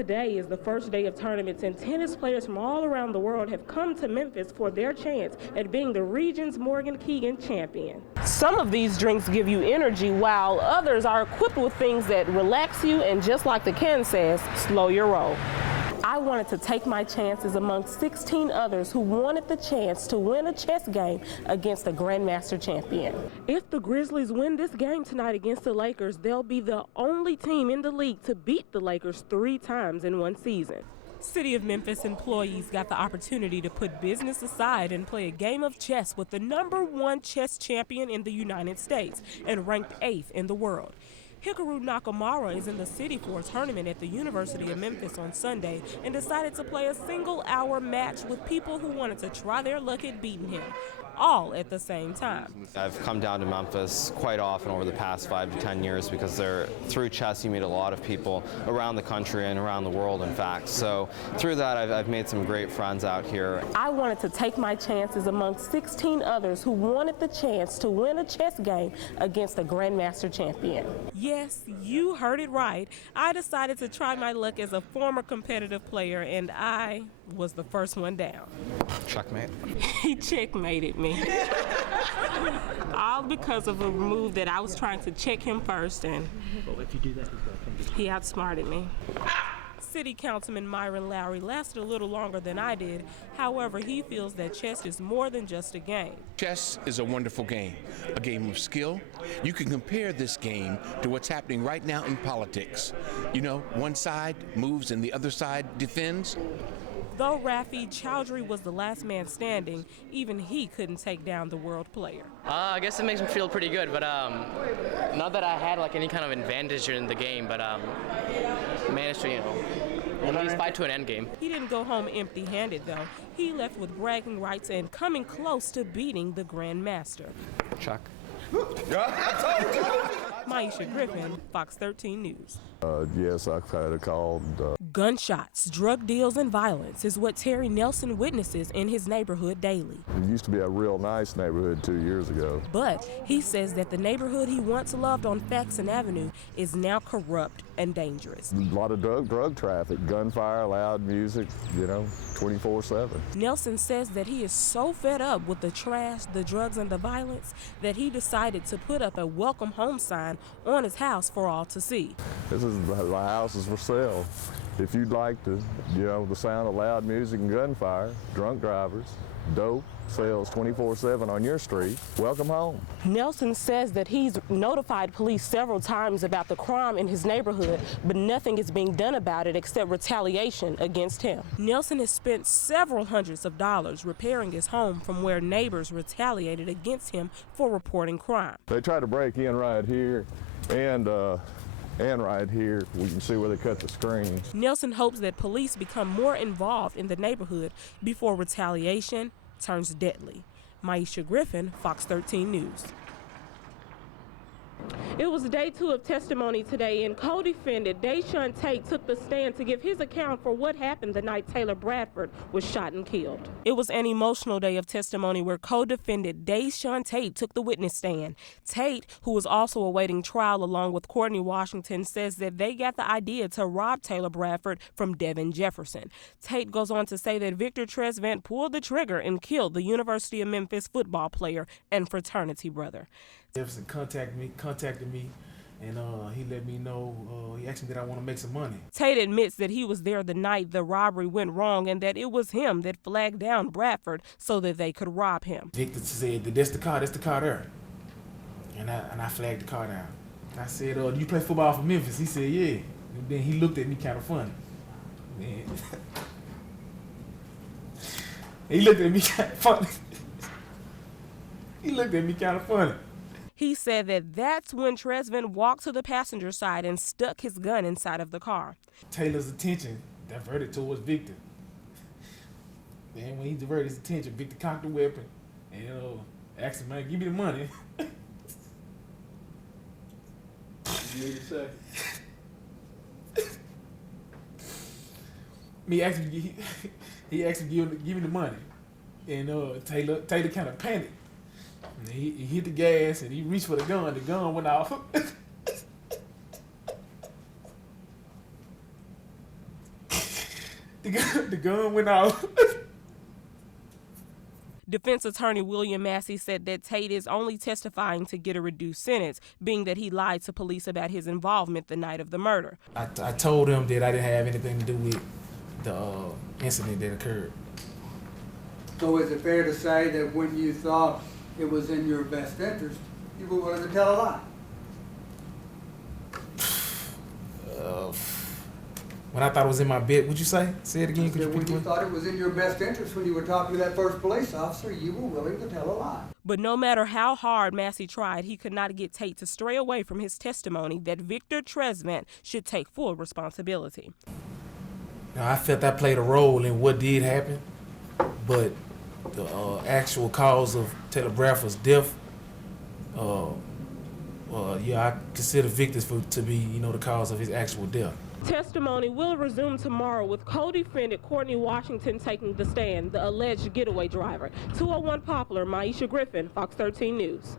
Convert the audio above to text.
Today is the first day of tournaments, and tennis players from all around the world have come to Memphis for their chance at being the region's Morgan Keegan champion. Some of these drinks give you energy, while others are equipped with things that relax you and, just like the can says, slow your roll. I wanted to take my chances among 16 others who wanted the chance to win a chess game against a Grandmaster champion. If the Grizzlies win this game tonight against the Lakers, they'll be the only team in the league to beat the Lakers 3 times in one season. City of Memphis employees got the opportunity to put business aside and play a game of chess with the #1 chess champion in the United States and ranked 8th in the world. Hikaru Nakamura is in the city for a tournament at the University of Memphis on Sunday and decided to play a single-hour match with people who wanted to try their luck at beating him, all at the same time. I've come down to Memphis quite often over the past 5 to 10 years because through chess you meet a lot of people around the country and around the world, in fact. So through that I've made some great friends out here. I wanted to take my chances among 16 others who wanted the chance to win a chess game against a Grandmaster champion. Yes, you heard it right. I decided to try my luck as a former competitive player, and I was the first one down. Checkmate. He checkmated me. All because of a move that I was trying to check him first, and he outsmarted me. City Councilman Myron Lowry lasted a little longer than I did. However, he feels that chess is more than just a game. Chess is a wonderful game, a game of skill. You can compare this game to what's happening right now in politics. You know, one side moves and the other side defends. Though Rafi Chowdhury was the last man standing, even he couldn't take down the world player. I guess it makes me feel pretty good, but not that I had like any kind of advantage in the game, but managed to, at least fight to an end game. He didn't go home empty-handed, though. He left with bragging rights and coming close to beating the Grandmaster. Chuck. Maisha Griffin, Fox 13 News. Yes, I kind of called. Gunshots, drug deals, and violence is what Terry Nelson witnesses in his neighborhood daily. It used to be a real nice neighborhood 2 years ago. But he says that the neighborhood he once loved on Faxon Avenue is now corrupt and dangerous. A lot of drug traffic, gunfire, loud music, 24/7. Nelson says that he is so fed up with the trash, the drugs, and the violence that he decided to put up a welcome home sign on his house for all to see. The house is for sale. If you'd like to, the sound of loud music and gunfire, drunk drivers, dope, sales 24/7 on your street, welcome home. Nelson says that he's notified police several times about the crime in his neighborhood, but nothing is being done about it except retaliation against him. Nelson has spent several hundreds of dollars repairing his home from where neighbors retaliated against him for reporting crime. They try to break in right here and right here. We can see where they cut the screens. Nelson hopes that police become more involved in the neighborhood before retaliation turns deadly. Maisha Griffin, Fox 13 News. It was day 2 of testimony today, and co-defendant Dayshawn Tate took the stand to give his account for what happened the night Taylor Bradford was shot and killed. It was an emotional day of testimony where co-defendant Dayshawn Tate took the witness stand. Tate, who was also awaiting trial along with Courtney Washington, says that they got the idea to rob Taylor Bradford from Devin Jefferson. Tate goes on to say that Victor Tresvant pulled the trigger and killed the University of Memphis football player and fraternity brother. Jefferson contacted me, and he let me know, he asked me that I want to make some money. Tate admits that he was there the night the robbery went wrong and that it was him that flagged down Bradford so that they could rob him. Victor said, that's the car there. And I flagged the car down. I said, do you play football for Memphis? He said, yeah. And then he looked at me kind of funny. Man. He looked at me kind of funny. He said that that's when Tresvant walked to the passenger side and stuck his gun inside of the car. Taylor's attention diverted towards Victor. Then when he diverted his attention, Victor cocked the weapon and asked him, man, give me the money. You need to say? He asked me to give me the money. And Taylor kind of panicked. And he hit the gas and he reached for the gun. The gun went off. The gun went off. Defense attorney William Massey said that Tate is only testifying to get a reduced sentence, being that he lied to police about his involvement the night of the murder. I told him that I didn't have anything to do with the incident that occurred. So is it fair to say that when you thought it was in your best interest, you were willing to tell a lie? When I thought it was in my bed, what'd you say? Say it again. Could you When repeat you it? thought it was in your best interest when you were talking to that first police officer, you were willing to tell a lie. But no matter how hard Massey tried, he could not get Tate to stray away from his testimony that Victor Trezvant should take full responsibility. Now, I felt I played a role in what did happen, but the actual cause of Taylor Bradford's death, I consider Victor to be, the cause of his actual death. Testimony will resume tomorrow with co-defendant Courtney Washington taking the stand, the alleged getaway driver. 201 Poplar, Maisha Griffin, Fox 13 News.